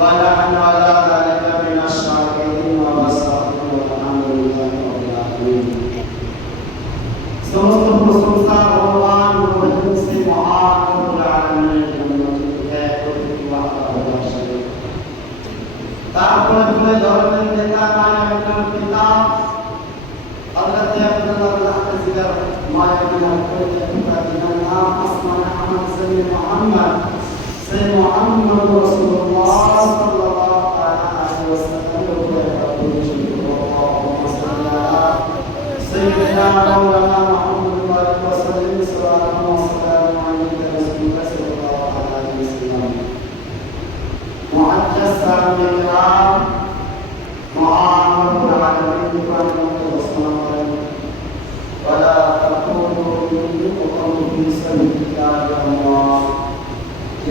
ونحن على ذلك من الشاكرين والصابرين والحمد لله رب العالمين সমস্ত প্রশংসা ভগবান রহিম সে মহান রব্বুল আলামিনের জন্য এক প্রতিটি ওয়াহদাহু তারপরে পরে ধর্মের নেতা নায়কের পিতা হযরত আব্দুল্লাহ জিগার মায়াবিনা করে তার নাম আসমান আহমদ সাল্লি মুহাম্মদ সে মুহাম্মদ রাসূলুল্লাহ সাল্লাল্লাহু আলাইহি ওয়াসাল্লাম এর উপরে সাইয়্যিদনা মাওলানা মুহাম্মদ ওয়া সাল্লাম সাল্লাল্লাহু আলাইহি রাসূলুল্লাহ সাল্লাল্লাহু আলাইহি ওয়াসাল্লাম মুআজ্জাজ সালাম মুহাম্মদ আলাইহি ওয়াসাল্লাম ওয়ালা তাকুনু মিনকুম ফি সাবিলিল্লাহ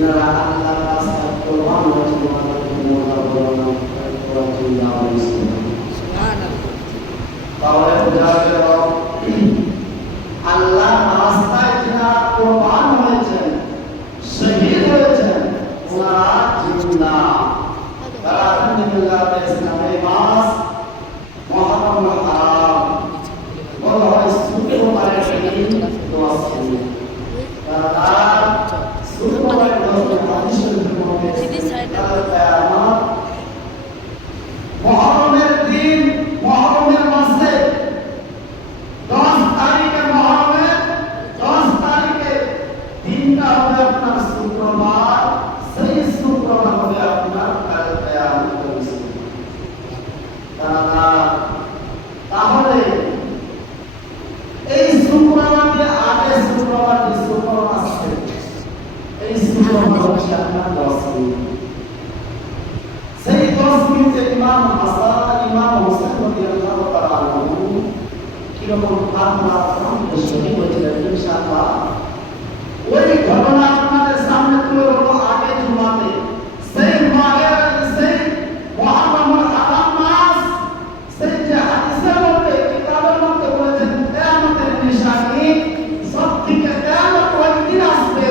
যারা আল্লাহর রাস্তায় কোরবান হয়েছে তাহলে বোঝা গেল আল্লাহর রাস্তায় যারা কোরবান হয়েছেন শহীদ হয়েছেন ওনারা জিন্দা তারা আলহামদুলিল্লাহ ইসলামে মাস মুহররম হারাম বলা হয় শুক্রবারের দিন দোয়া শুরু তারা শুক্রবারের দিন হাদিস শরীফের মধ্যে কিয়ামত মুহররমের দিন মুহররমের মাসে 10 তারিখে মুহররমের 10 তারিখে দিনটা হবে আপনার শুক্রবার সেই শুক্রবার হবে আপনার কাল কিয়ামত তাহলে এই শুক্রবারকে আগে শুক্রবার যে শুক্রবার আসছে এই শুক্রবার হচ্ছে আপনার 10 দিন সেই 10 দিন যে ইমাম হাসান ইমাম হোসেন রাদিয়াল্লাহু তাআলা আনহু কিরকম আত্মা শহীদ হয়েছিলেন ইনশাআল্লাহ ওই ঘটনা আপনাদের সামনে তুলে ধরবো আগে জুমাতে সেই মায়ের সেই মুহররমুল হারাম মাস সেই যে হাদিসের মধ্যে কিতাবের মধ্যে বলেছেন কিয়ামতের নিশানি সব থেকে কিয়ামত ওই দিন আসবে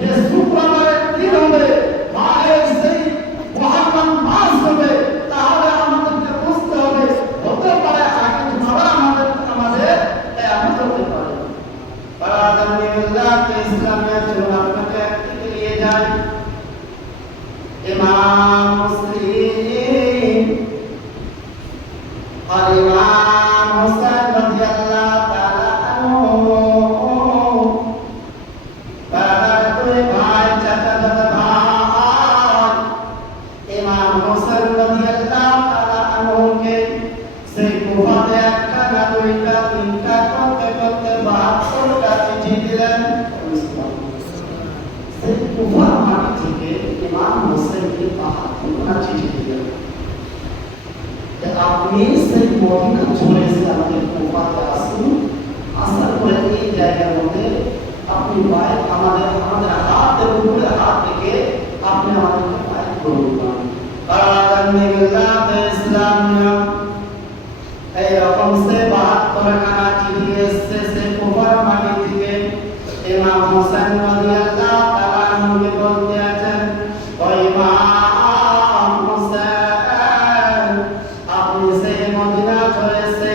যে শুক্রবারের দিন হবে মায়ের সেই মুহররম মাস হবে তাহলে আমাদেরকে বুঝতে হবে হতে পারে আগে জুমারা আমাদের কিয়ামত হতে পারে আলহামদুলিল্লাহ ইসলামে চলুন আপনাকে একদিকে নিয়ে যাই ইমাম মুসলিম আর ইমাম হোসেন রাদিয়াল্লাহু তাআলা আনহু বাবার দুই ভাই চাচা ভাই ইমাম হোসেন রাদিয়াল্লাহু তাআলা আনহুকে সেই কুফাতে একটা না দুইটা তিনটা করতে করতে 72টা চিঠি দিলেন সেই কুফার মাটি থেকে ইমাম হোসেনকে 72টা চিঠি দিলেন যে আপনি সেই মদিনা চলে এসে আমাদের কুফাতে আসুন আসার পরে এই জায়গার মধ্যে আপনি ভাই আমাদের হাতের উপরে হাত রেখে আপনি আমাদেরকে ভাই করুন আলহামদুলিল্লাহ ইসলামিয়া এইরকম সে 72খানা চিঠি এসেছে সে কুফার মাটি থেকে ইমাম হোসেন রাদিয়াল্লাহু তাআলা আনহুকে বলতে আছেন ও ইমাম হোসেন আপনি সেই মদিনা চলে এসে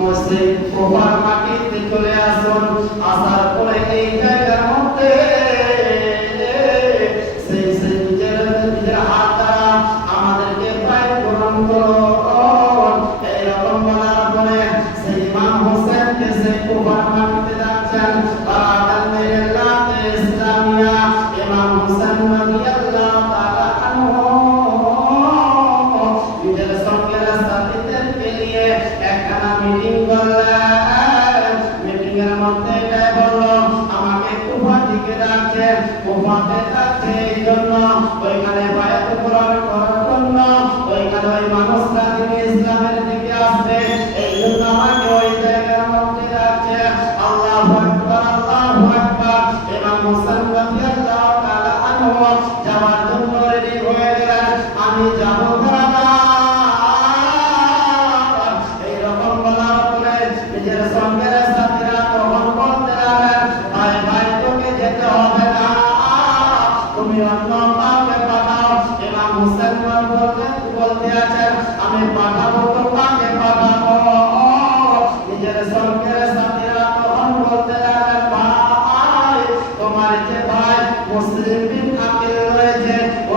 মসজিদ কুফার মাটিতে চলে আসুন আসার পরে এই জায়গার মধ্যে সেই নিজের হাত দ্বারা আমাদেরকে পায় গ্রহণ করো এইরকম বলার পরে সেই ইমাম হোসেনকে সেই কুফার মাটিতে যাচ্ছেন আলহামদুলিল্লাহ ইসলামিয়া ইমাম হোসেন রাদিয়াল্লাহু তাআলা আনহু নিজের সঙ্গে সাথীদেরকে নিয়ে একখানা মিটিং করলেন মিটিং এর মধ্যে বলল আমাকে কুফা দিকে যাচ্ছে কুফাতে যাচ্ছে এই জন্য ওইখানে বায়াত গ্রহণ করার জন্য ওইখানে ওই মানুষরা দিনে ইসলামের দিকে আসবে এই জন্য আমাকে ওই জায়গার মধ্যে যাচ্ছে আল্লাহু আকবার আল্লাহু আকবার ইমাম হোসেন রাদিয়াল্লাহু তাআলা আনহু যাওয়ার জন্য রেডি হয়ে গেলেন আমি যাব এইরকম বলার পরে নিজের সঙ্গে সাথীরা তখন বলতে লাগলেন ভাই ভাই তোকে যেতে হবে না তুমি অন্য কাউকে পাঠাও ইমাম হোসেন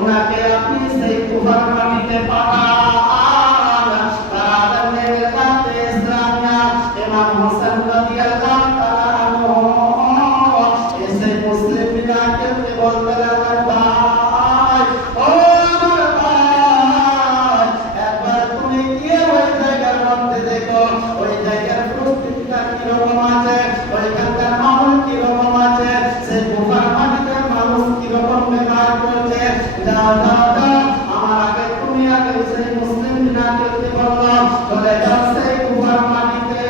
ওনাকে আপনি সেই কুফার মাটিতে পাঠান। তারা মিল্লাতে ইসলামিয়া ইমাম হোসেন রাদিয়াল্লাহু তাআলা আনহু এসে মুসলিম বিন আকিলকে বলতে লাগলেন, ভাই ও আমার ভাই, একবার তুমি গিয়ে ওই জায়গার মধ্যে দেখো, ওই জায়গার পরিস্থিতিটা কিরকম আছে, ওইখানকার মাহৌল কিরকম আছে, সেই কুফার মাটিতে মানুষ কিরকম ব্যবহার করছে। যাও যাও যাও, আমার আগে তুমি আগে সেই মুসলিম বিন আকিলকে বললো চলে যাও সেই কুফার মাটিতে।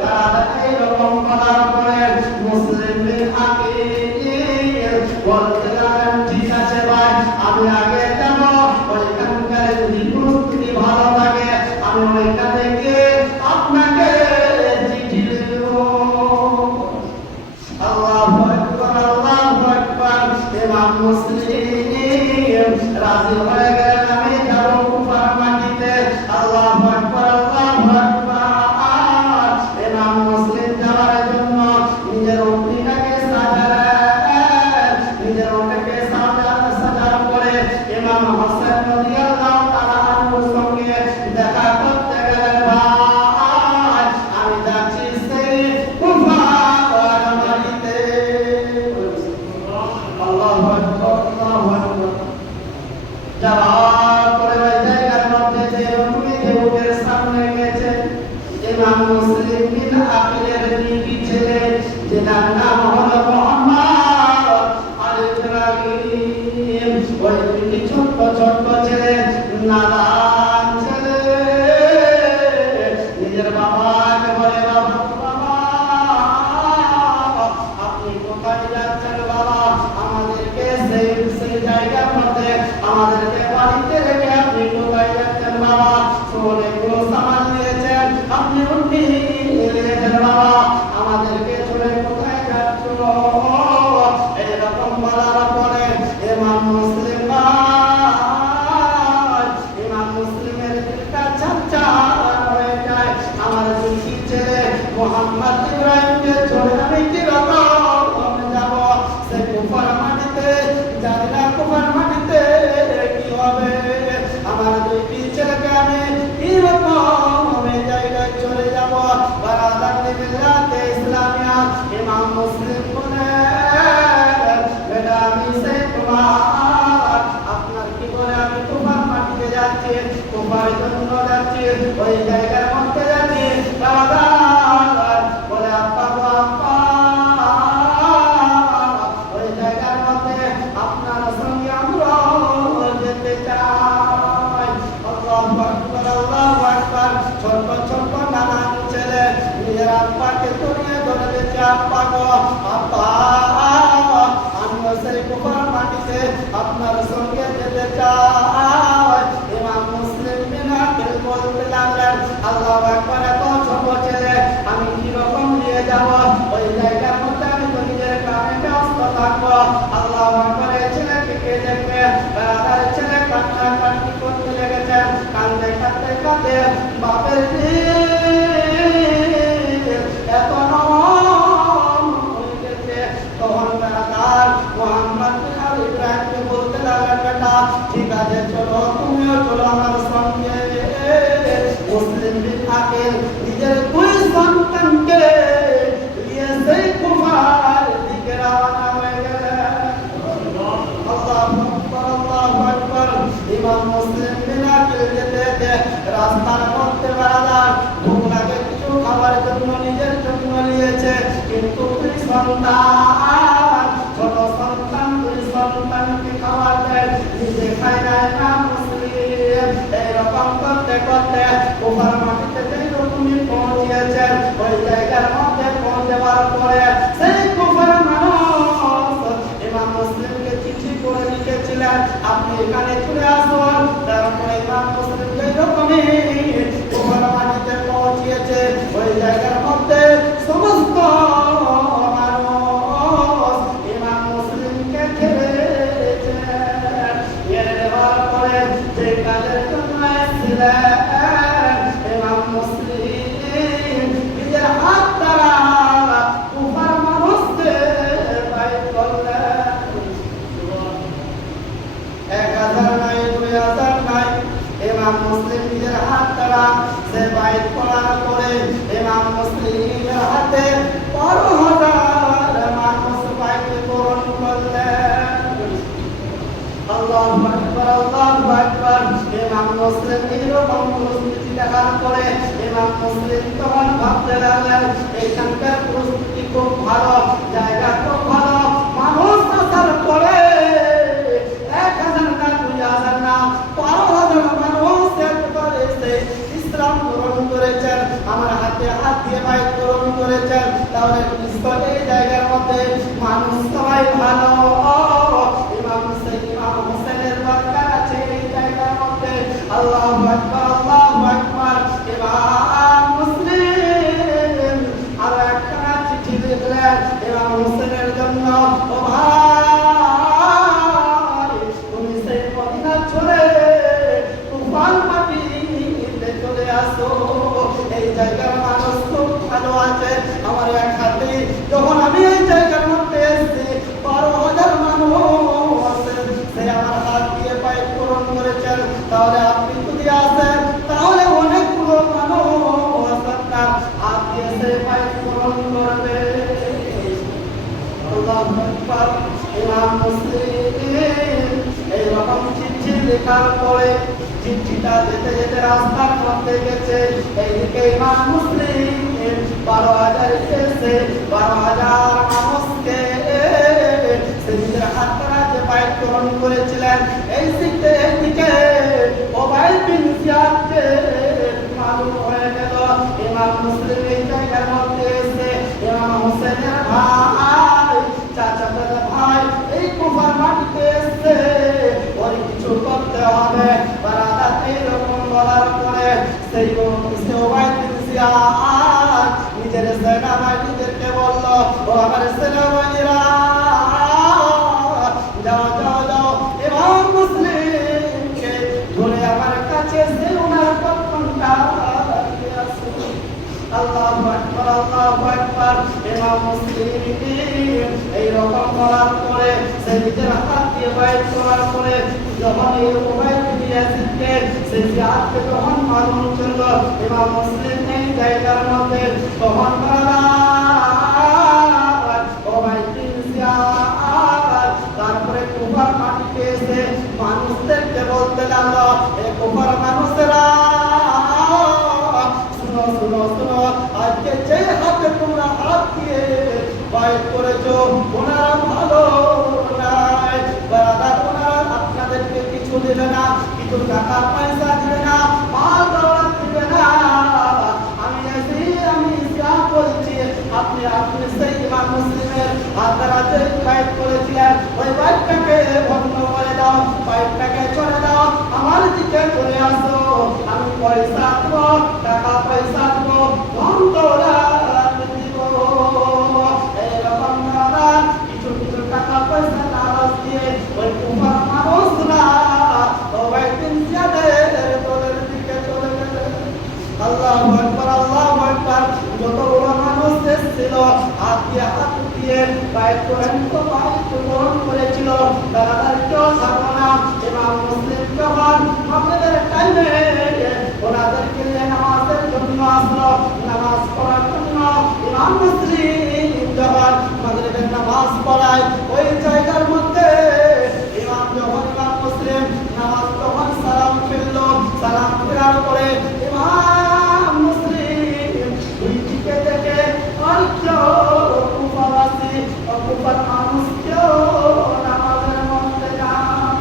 তারা এইরকম বলার পরে মুসলিম বিন আকিল বলতে লাগলেন, ঠিক আছে ভাই, আমি আগে যাব, ওইখানকার যদি পরিস্থিতি ভালো লাগে আমি ওইখান থেকে আপনাকে চিঠি দেব। আল্লাহু আকবার, আল্লাহু আকবার। ইমাম মুসলিম রাজি হয়ে গেলেন, আমি যাব কুফার মাটিতে। আল্লাহু আকবার, আল্লাহু আকবার। ইমাম মুসলিম যাওয়ার জন্য নিজের উটটাকে সাজালেন, নিজের উটটাকে সাজার পরে ইমাম হোসেন রাদিয়াল্লাহু তাআলা আনহুর সঙ্গে দেখা করতে গেলেন। ভাই আমি যাচ্ছি সেই কুফার মাটিতে। আল্লাহু আকবার, আল্লাহু আকবার। যাওয়ার পরে ওই জায়গার মধ্যে যে উটের সামনে গেছে, ইমাম মুসলিম বিন আকিলের বিবি ছেলে, যেটার নাম হলো মুহাম্মদ আল-ইব্রাহিম। ওই দুটি ছোট্ট ছোট্ট ছেলে, নাদান ছেলে, নিজের বাবাকে বলে, বাবা আপনি কোথায় যাচ্ছেন বাবা? আমাদেরকে সেই জায়গার মধ্যে আমাদেরকে বাড়িতে রেখে আপনি কোথায় যাচ্ছেন বাবা? অনেকগুলো সামান নিয়েছেন, আপনি উঠে নিয়েছেন বাবা, আমাদেরকে ছেড়ে কোথায় যাচ্ছ? এরকম বলার পরে ইমাম মুসলিমের দিলটা ঝাঁঝার হয়ে যায়। আমার দুটি ছেলে মুহাম্মদ ইব্রাহিমকে ছেড়ে আমি কিরকম যাব সে কুফার মাটিতে? জানি না কুফার মাটিতে কি হবে। আমার দুটি ছেলেকে আমি কিরকম জায়গায় চলে যাব? বারাদাত মিল্লাতে ইসলামিয়া ইমাম মুসলিম বলে, বেটা আমি সেই তোমার, আপনার কি বলে আমি কুফার মাটিতে যাচ্ছি, কুফার জন্য যাচ্ছি, ওই জায়গার মধ্যে যাচ্ছি। বারাদাত বলে, আব্বা গো আব্বা, ওই জায়গার মধ্যে আপনার সঙ্গে আমরা যেতে চাই। আল্লাহু আকবার, আল্লাহু আকবার। ছোট ছোট নানান ছেলে নিজের আব্বাকে জড়িয়ে ধরে দিচ্ছে, আব্বা গো আব্বা, আমি সেই কুফার মাটিতে আপনার সঙ্গে যেতে চাই। ইমাম মুসলিম বিন আকিল বলতে লাগলেন, আল্লাহু আকবার, এত ছোট ছেলে আমি কিরকম নিয়ে যাব? ওই জায়গার মধ্যে আমি তো নিজের কামে ব্যস্ত থাকবো। আল্লাহু আকবার। ছেলেকে কে দেখবে? ছেলে কান্নাকাটি করতে লেগেছেন, কান্দে কাঁদতে কাঁদতে বাপের এত নরম হয়ে গেছে। তখন তার মুহাম্মদ ইব্রাহিমকে বলতে লাগলেন, বেটা ঠিক আছে চলো, তুমিও চলো আমার সঙ্গে। মুসলিম বিন আকিল নিজের দুই সন্তানকে নিয়ে সেই কুফার দিকে রওনা হয়ে গেলেন। আল্লাহু আকবার, আল্লাহু আকবার। ইমাম মুসলিম বিন আকিল যেতে যেতে রাস্তার মধ্যে বারাদার ভুক লাগে, কিছু খাবার জন্য নিজের জন্য নিয়েছে, কিন্তু দুই সন্তান, ছোট সন্তান, দুই সন্তানকে খাবার দেয়, নিজে খায় না মুসলিম। এইরকম করতে করতে কুফার মাটিতে যেরকমই পৌঁছিয়েছেন, ওই জায়গার মধ্যে পৌঁছাবার পরে সেই কুফার মানুষ ইমাম মুসলিমকে চিঠি করে লিখেছিলেন, আপনি এখানে চলে আসুন। তারপরে ইমাম মুসলিম যেরকমই কুফার মাটিতে পৌঁছিয়েছে, ওই জায়গার মধ্যে সমস্ত মানুষ ইমাম মুসলিমকে ছেড়েছে। এর দেওয়ার পরে যে কাজের জন্য এসেছিলেন, ইমাম মুসলিম নিজের হাত দ্বারা কুফার মানুষকে বাইর করলেন। 1000 নাই, 2000 নাই। ইমাম মুসলিম নিজের হাত দ্বারা সে বাইত করার পরে ইমাম মুসলিমের হাতে 12,000 মানুষ বাইত পূরণ করলেন। আল্লাহু আকবার, আল্লাহু আকবার। ইমাম মুসলিম এরকম প্রস্তুতি দেখার পরে ইমাম মুসলিম তখন ভাবতে লাগলেন, এইখানকার প্রস্তুতি খুব ভালো, জায়গা খুব ভালো, মানুষ আসার পরে 1000 না, 2000 না, 12,000 মানুষ একবারে এসে ইসলাম গ্রহণ করেছেন, আমার হাতে হাত দিয়ে বাইত গ্রহণ করেছেন। তাহলে নিশ্চয় এই জায়গার মধ্যে মানুষ সবাই ভালো। ইমাম হোসেনের দরকার আছে এই জায়গার মধ্যে। আল্লাহু আকবার, আল্লাহু আকবার। ইমাম মুসলিম আরো একটা চিঠি লিখলেন ইমাম হোসেনের জন্য, ও ভাই তুমি সেই মদিনা চলে তুফান মাটিতে চলে আসো, এই জায়গার মানুষ খুব ভালো আছে। আমার এক হাতে যখন আমি এই জায়গার মধ্যে এসেছি 12,000 মানুষ সে আমার হাত দিয়ে পাইপ পূরণ করেছেন। তাহলে আপনি যদি আসেন তাহলে অনেকগুলো মানুষ আপনার হাত দিয়ে সে পাইপ পূরণ করবে। আল্লাহু আকবার। ইমাম মুসলিম এইরকম চিঠি লেখার পরে চিঠিটা যেতে যেতে রাস্তার মধ্যে গেছে, এইদিকে ইমাম মুসলিম 12,000 এসে 12,000 মানুষকে সে নিজের হাত দ্বারা যে বাইত গ্রহণ করেছিলেন, এই দিকে এইদিকে ওবাই বিন জিয়াদকে মালুম হয়ে গেল। ইমাম মুসলিম এই জায়গার মধ্যে এসে ইমাম হোসেনের ভাই, চাচাদের ভাই এই কুফার মাটিতে এসে ওই কিছু করতে হবে। বারাদা এইরকম বলার পরে সেই ওবাই বিন জিয়াদ নিজের সেনাবাহিনীদেরকে বলল, ও আমার সেনাবাহিনীরা যাও যাও যাও, ইমাম মুসলিমকে ধরে আমার কাছে এসে ওনার পক্ষটা নিয়ে আসো। আল্লাহু আকবার, আল্লাহু আকবার। ইমাম মুসলিম এইরকম বলার পরে সে নিজের হাত দিয়ে বাইত করার পরে যখন এই ওবাই বিন ইয়াজিদকে সে জিয়াদকে যখন মালুম ছিল ইমাম মুসলিম এই জায়গার মধ্যে, তখন ওবাই বিন জিয়াদ তারপরে কুফার মাটিতে এসে মানুষদেরকে বলতে লাগলো, এ কুফার মানুষেরা শুনো শুনো শুনো, আজকে যে হাতে তোমরা হাত দিয়ে বাইত করেছো ওনারা ভালো নাই। বারাদার ওনারা আপনাদেরকে কিছু দেবে না, কিছু টাকা পয়সা দিবে না, মাল দৌলত দিবে না। আমি ইসলাম বলছি, আপনি সেই ইমাম মুসলিমের হাত দ্বারা যে বাইত করেছিলেন ওই বাইতটাকে বন্ধ করে দাও, বাইতটাকে চলে দাও, আমার দিকে চলে আসো। আমি পয়সা দেবো, টাকা পয়সা দেবো, ধন দৌলত দিব। এইরকম দাদা কিছু কিছু টাকা পয়সা লালচ দিয়ে ওই কুফার মানুষরা ওবাই বিন জিয়াদের দলের দিকে চলে গেলেন। আল্লাহু আকবার, আল্লাহু আকবার। যতগুলো মানুষ এসেছিল হাত দিয়ে বাইত করেন তো বাইত গ্রহণ করেছিল, তারা কেউ থাকলো না। ইমাম মুসলিম যখন মাগরিবের টাইমে ওনাদেরকে নামাজের জন্য আসলো, নামাজ পড়ার জন্য ইমাম মুসলিম যখন মাগরিবের নামাজ পড়ায় ওই জায়গার মধ্যে ইমাম মুসলিম নামাজ তখন সালাম ফিরলো, সালাম ফেরার পরে ইমাম মুসলিম দুই দিকে দেখে আর কেউ কুফাবাসী কুফার মানুষ কেউ নামাজের মধ্যে যান।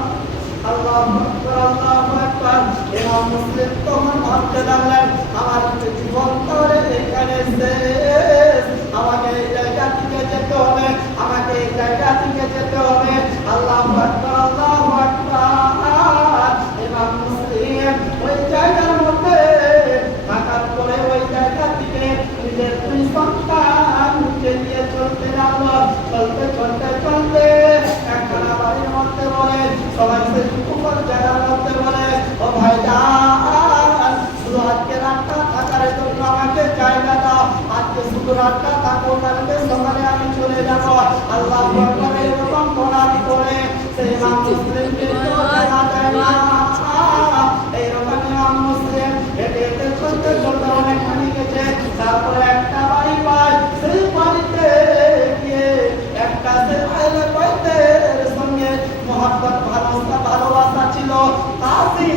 আল্লাহু আকবার, আল্লাহু আকবার। ইমাম মুসলিম তখন ভাবতে লাগলেন, আমার জীবন তাহলে এখানে শেষ, আমাকে এই জায়গা থেকে যেতে হবে, আমাকে এই জায়গা থেকে যেতে হবে। আল্লাহু আকবার, আল্লাহু আকবার। ইমাম মুসলিম ওই জায়গার মধ্যে থাকার পরে ওই জায়গা থেকে নিজের দুই সন্তানকে নিয়ে চলতে লাগলো। চলতে চলতে চলতে একখানা বাড়ির মধ্যে বলে, সবাই সেই কুকুর জায়গার মধ্যে বলে, ও ভাইজান শুধু আজকে রাতটা থাকার জন্য আমাকে জায়গা দাও, আজকে শুধু রাতটা থাকো, কালকে সকালে আমি চলে যাবো। আল্লাহু আকবার। এরকম বলার পরে সেই ইমাম মুসলিমকে জায়গা যায় না। এইরকম ইমাম মুসলিম হেঁটে হেঁটে চলতে চলতে অনেকখানি গেছে, তারপরে একটা বাড়ি পায়। সেই বাড়িতে গিয়ে একটা আহলে বাইতের সঙ্গে মহব্বত ভালোবাসা ছিল। কাজী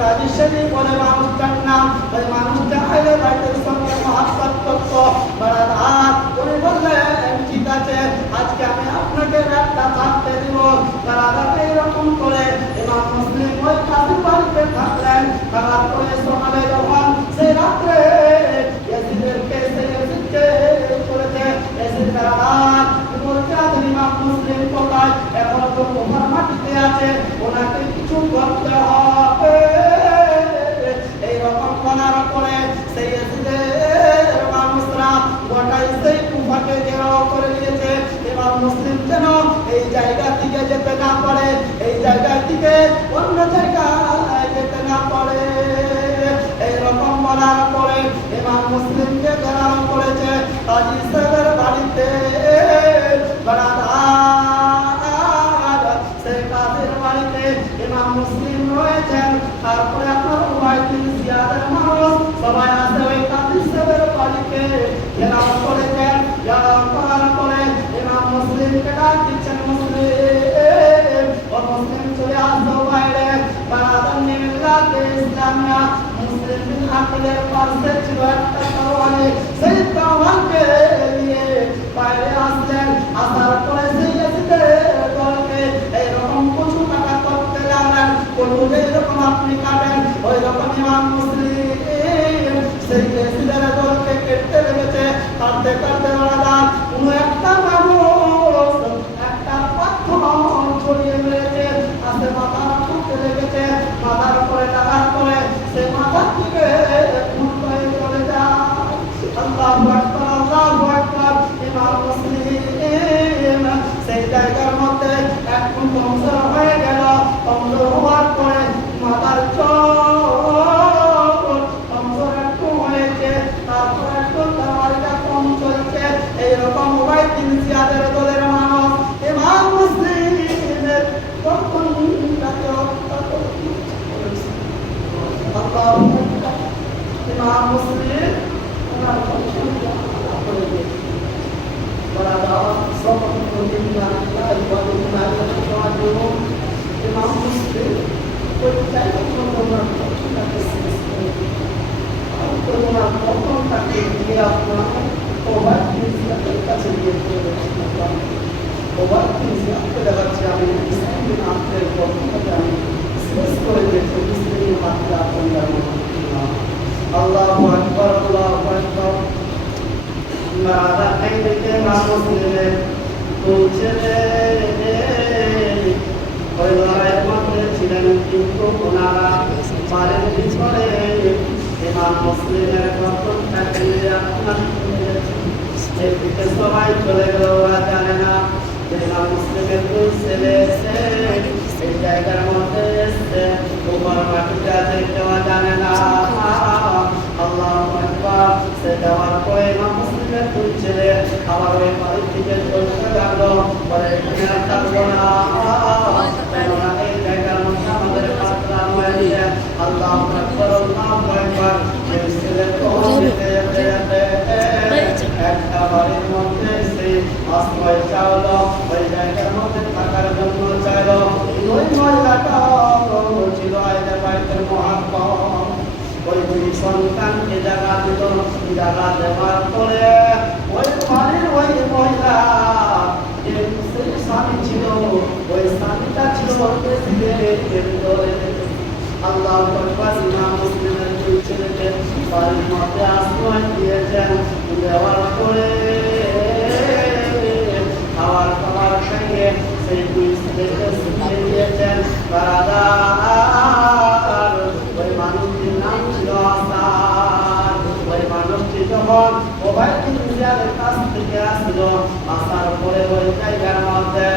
কাজী শরীফ বলে মানুষটার নাম। ওই মানুষটা আহলে বাইতের সঙ্গে মহব্বত করত। বারাদার উনি বললেন ঠিক আছে, আজকে আমি আপনাকে রাতটা থাকতে দিব। বারাদার এইরকম করে ইমাম মুসলিম ওই কাজীর বাড়িতে থাকলেন। থাকার পরে সকালে যখন সেই রাত্রে ইয়াজিদকে করেছে, ইয়াজিদ বারাদার বলছে ইমাম মুসলিম কোথায়? এখন তো কুফার মাটিতে আছে, ওনাকে কিছু করতে হবে। এইরকম করার পরে সেই ইয়াজিদের মানুষরা গোটাই সেই কুফাকে ঘেরাও করে দিয়েছে। ইমাম মুসলিম যেন এই জায়গা থেকে যেতে না পারে, এই জায়গা থেকে অন্য জায়গায় যেতে না পারে। এইরকম বলার পরে ইমাম মুসলিমকে ঘেরাও করেছে কাজী সাহেবের বাড়িতে। সেই কাজের বাড়িতে ইমাম মুসলিম রয়েছেন। তারপরে আপনার উভয় দিন জিয়াদের মানুষ সবাই আছে ওই কাজী সাহেবের বাড়িতে ঘেরাও করেছেন। ঘেরাও করার পরে ইমাম মুসলিমকে ডাক দিচ্ছেন, মুসলিম ও মুসলিম চলে আসো বাইরে। বারাদার নিমিল্লাতে ইসলামিয়া মুসলিম বিন আকিলের পাশে ছিল একটা তরবারি, সেই তরবারিকে নিয়ে বাইরে আসলেন। আসার পরে সেই ইয়াজিদের দলকে এইরকম কচু কাটা করতে লাগলেন। কচু যেরকম আপনি কাটেন ওই রকম ইমাম মুসলিম সেই ইয়াজিদের দলকে কেটে লেগেছে। কাটতে কাটতে বারাদার কোনো একটা মানুষ একটা পাথর ছড়িয়ে মেরেছে, আসে মাথার টুকতে লেগেছে। মাথার উপরে লাগার পরে সে মাথার থেকে খুন হয়ে চলে যায়। আল্লাহু আকবার, আল্লাহু আকবার। ইমাম মুসলিম সেই জায়গার মধ্যে একটু কমজোর হয়ে গেল। কমজোর হওয়ার পরে মাথার চোট কমজোর একটু হয়েছে, তারপর একটু তাওয়ারিটা কম চলছে। এইরকম উভয় তিন জিয়াদের দলের মানুষ ইমাম মুসলিমের তখন ইমাম মুসলিম ওনার ইমাম মুসলিম ওই ওনার পক্ষটাকে দিয়ে আপনার ওভার কাছে গিয়ে ওভার আপনি দেখাচ্ছি আমি ইসলামের আপনার পক্ষটাকে আমি শেষ করে দেখছি ইসলামের মাত্রা আপনার আল্লাহু আকবার, আল্লাহু আকবার। বারাদা এই দিকে মানুষ নিলে পৌঁছেলে ওই লড়াইয়ের মধ্যে ছিলেন, কিন্তু ওনারা পারেন পিছনে ইমাম মুসলিমের পক্ষটাকে আপনার এদিকে সবাই চলে গেল। ওরা জানে না ইমাম মুসলিমের দুই ছেলে এসে এই জায়গার মধ্যে এসছে, উপর মাটিতে আছে, কেউ জানে না। আল্লাহু আকবার। সে যাওয়ার পরে ইমাম মুসলিমের দুই ছেলে আবার ওই বাড়ির দিকে চলতে লাগলো। পরে এখানে আর থাকবো না, কেননা এই জায়গার মধ্যে আমাদের পাত্রা হয়েছে। আল্লাহু আকবার, আল্লাহু আকবার। এই ছেলে তো যেতে যেতে যেতে একটা বাড়ির মধ্যে সেই আশ্রয় চাইলো, ওই জায়গার মধ্যে থাকার জন্য চাইলো। ওই মহিলাটা ছিল আহলে বাইতের মুহাব্বত। ওই দুই সন্তানকে জায়গা দিল। জায়গা দেওয়ার পরে ওই বাড়ির ওই মহিলা সেই স্বামী ছিল, ওই স্বামীটা ছিল আল্লাহু আকবার। ইমাম মুসলিমের দুই ছেলেকে বাড়ির মধ্যে আশ্রয় দিয়েছেন। দেওয়ার পরে খাবার খাবার খেয়ে সেই দুই ছেলেকে শিখিয়ে দিয়েছেন। বারাদার ওই মানুষটির নাম ছিল আসাদ। ওই মানুষটি যখন ওভাই ইসরায়েলের কাছ থেকে আসলো, আসার পরে ওই জায়গার মধ্যে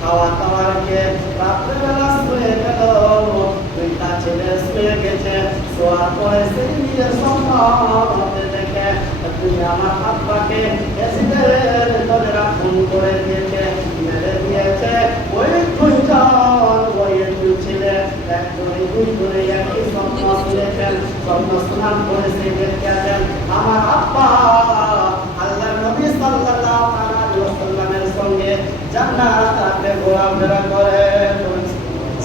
খাওয়া দাওয়ার খেয়ে রাত্রেবেলা শুয়ে গেল। দুইটা ছেলে শুয়ে গেছে। শোয়ার পরে সেই নিজের সম্পদে দেখে তুমি আমার আব্বাকে এসিদের দলেরা খুন করে দিয়েছে, মেরে দিয়েছে। ওই দুইটা যখন স্নান করেছে দেখতে আছেন আমার আব্বা আল্লাহর নবী সাল্লাল্লাহু আলাইহি ওয়াসাল্লামের সঙ্গে জান্নাতে ঘোরাফেরা করে।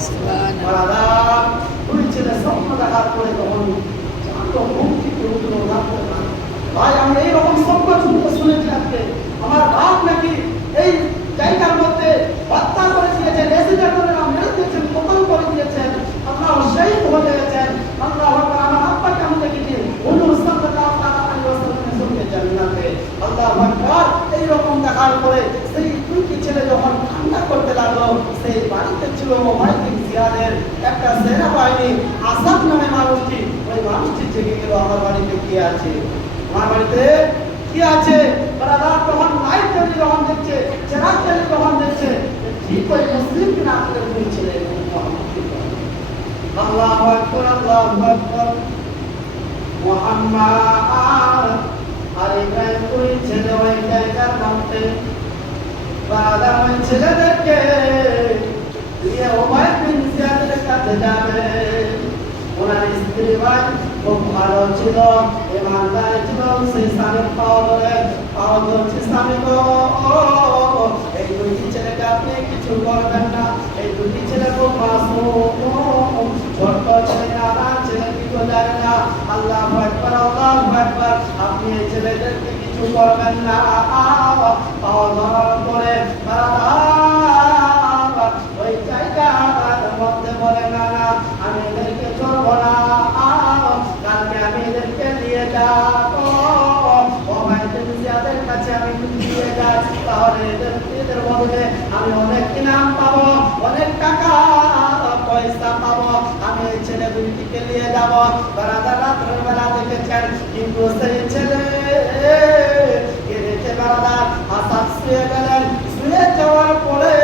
সুবহানাল্লাহ। দুই ছেলে স্বপ্ন দেখার পরে তখন জানতো ঘুম থেকে উঠলো রাখতে না। ভাই আমি এইরকম স্বপ্ন শুনেছি আজকে আমার বাপ নাকি এই জায়গার মধ্যে হত্যা করে দিয়েছেন, রেসিডেন্টের নাম মেরে দিয়েছেন, কতল করে দিয়েছেন, আল্লাহ সেই হয়ে গেছেন। আল্লাহ আকবার। আমার আব্বাকে আমি দেখেছি হুজুর সাল্লাল্লাহু আলাইহি ওয়াসাল্লামের সঙ্গে জান্নাতে। আল্লাহু আকবার। এইরকম দেখার পরে সেই দুইটি ছেলে যখন কান্না করতে লাগলো, সেই বাড়িতে ছিল উমাইর বিন জিয়াদের একটা সেনাবাহিনী আসাদ নামে মানুষটি, ওই মানুষটি জেগে গেল আমার বাড়িতে কি আছে, আমার বাড়িতে কি আছে। ব্রাদার তখন লাইট জ্বালিয়ে যখন দেখছে, চেরাগ জ্বালিয়ে যখন দেখছে, ঠিক ওই মুসলিম কিনা করে বলছিলেন আল্লাহু আকবার, আল্লাহু আকবার। মুহাম্মদ আর ইব্রাহিম ওই ছেলে ওই জায়গার মধ্যে ব্রাদার ওই ছেলেদেরকে নিয়ে উমাইর বিন জিয়াদের কাছে যাবে। ওনার স্ত্রী ভাই খুব ভালো ছিল, ইমানদার ছিল, সেই স্বামীর পাওয়া ধরছে স্বামী গো এই দুটি ছেলেকে আপনি কিছু করবেন না, এই দুটি ছেলে খুব মাসুম, ছোট্ট ছেলে নানা ছেলে কিছু জানে না। আল্লাহু আকবার, আল্লাহু আকবার। আপনি এই ছেলেদেরকে কিছু করবেন না। পাওয়া ধরার পরে ওই জায়গার মধ্যে বলে না না আমি এদেরকে চলব না, কালকে আমি এদেরকে নিয়ে যাবো ওমাইদের কাছে, আমি নিয়ে যাচ্ছি, তাহলে এদের বদলে আমি অনেক ইনাম পাবো, অনেক টাকা পয়সা পাবো, আমি এই ছেলে দুইটিকে নিয়ে যাবো। বেড়াদার রাত্রের বেলা দেখেছেন, কিন্তু সেই ছেলে রেখে বেড়াদার আসাদ শুয়ে গেলেন। শুয়ে যাওয়ার পরে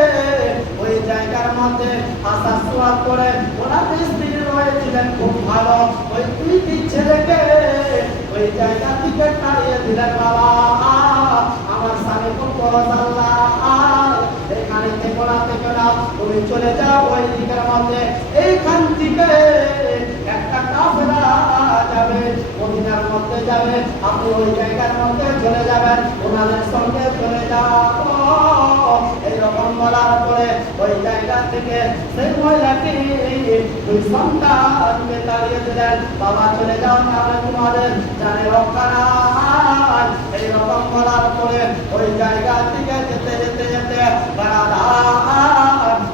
ওই জায়গার মধ্যে আসাদ শোয়ার পরে ওনার স্ত্রী রয়েছিলেন খুব ভালো, ওই দুইটি ছেলেকে ওই জায়গা থেকে তাড়িয়ে দিলেন। বাবা আমার স্বামী খুব আল্লাহ এখানে থেকে না তুমি চলে যাও ওই দিকের মধ্যে, এইখান থেকে একটা কাফেলা যাবে মদিনার মধ্যে যাবে, আপনি ওই জায়গার মধ্যে চলে যাবেন, ওনাদের সঙ্গে চলে যাও। এইরকম বলার পরে ওই জায়গা থেকে সেই মহিলাটি দুই সন্তানকে তাড়িয়ে দিলেন। বাবা চলে যাও, তাহলে তোমাদের জানে রক্ষা নাই। এইরকম বলার পরে ওই জায়গা থেকে যেতে যেতে যেতে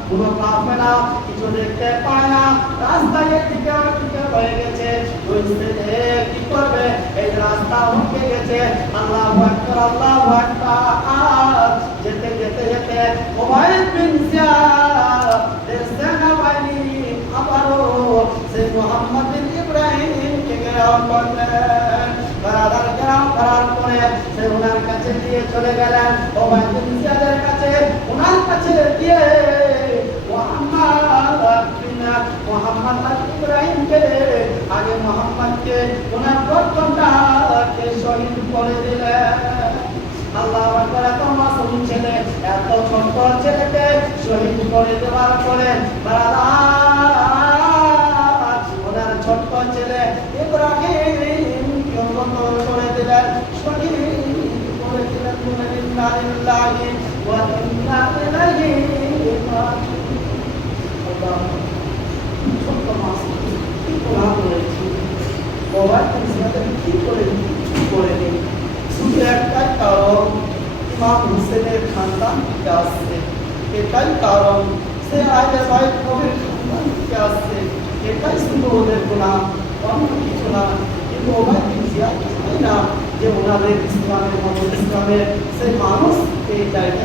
পুরো কাফেলা কিছু দেখতে পায় না, রাস্তায় একদিকে ওদিকে হয়ে গেছে। ওই ছেলে কি করবে, এই রাস্তা উঠে গেছে। আল্লাহু আকবার, আল্লাহু আকবার। যেতে যেতে যেতে উমাইর বিন জিয়াদের সেনাবাহিনী আবারও সেই মুহাম্মদ বিন ইব্রাহিমকে ঘেরাও করলেন। বারাদার ঘেরাও করার পরে সে ওনার কাছে দিয়ে চলে গেলেন, উমাইর বিন জিয়াদের কাছে। ওনার কাছে দিয়ে মোহাম্মদ আর ইব্রাহিমকে আগে মোহাম্মদকে ওনার গর্দনটাকে শহীদ করে দিলেন। আল্লাহু আকবার। এত মাসুম ছেলে, এত ছোট ছেলেকে শহীদ করে দেওয়ার পরে ওনার ছোট্ট ছেলে ইব্রাহিমকে কতল করে দিলেন, শহীদ করে দিলেন। ইন্নালিল্লাহি ওয়া ইন্না ইলাইহি রাজিউন। ছোট্ট মাসুম কি গুনাহ করেছি, মোবাইল কি করে দিন, শুধু একটাই কারণ ইমাম হুসেনের খানদান থেকে আসছে, এটাই কারণ সে আহলে বাইত নবীর খানদান থেকে আসছে, এটাই শুধু ওদের গুনাহ, অন্য কিছু না। কিন্তু ওরা কি চায় না যে ওনাদের ইসলামের মতো ইসলামের সেই মানুষ এই জায়গায়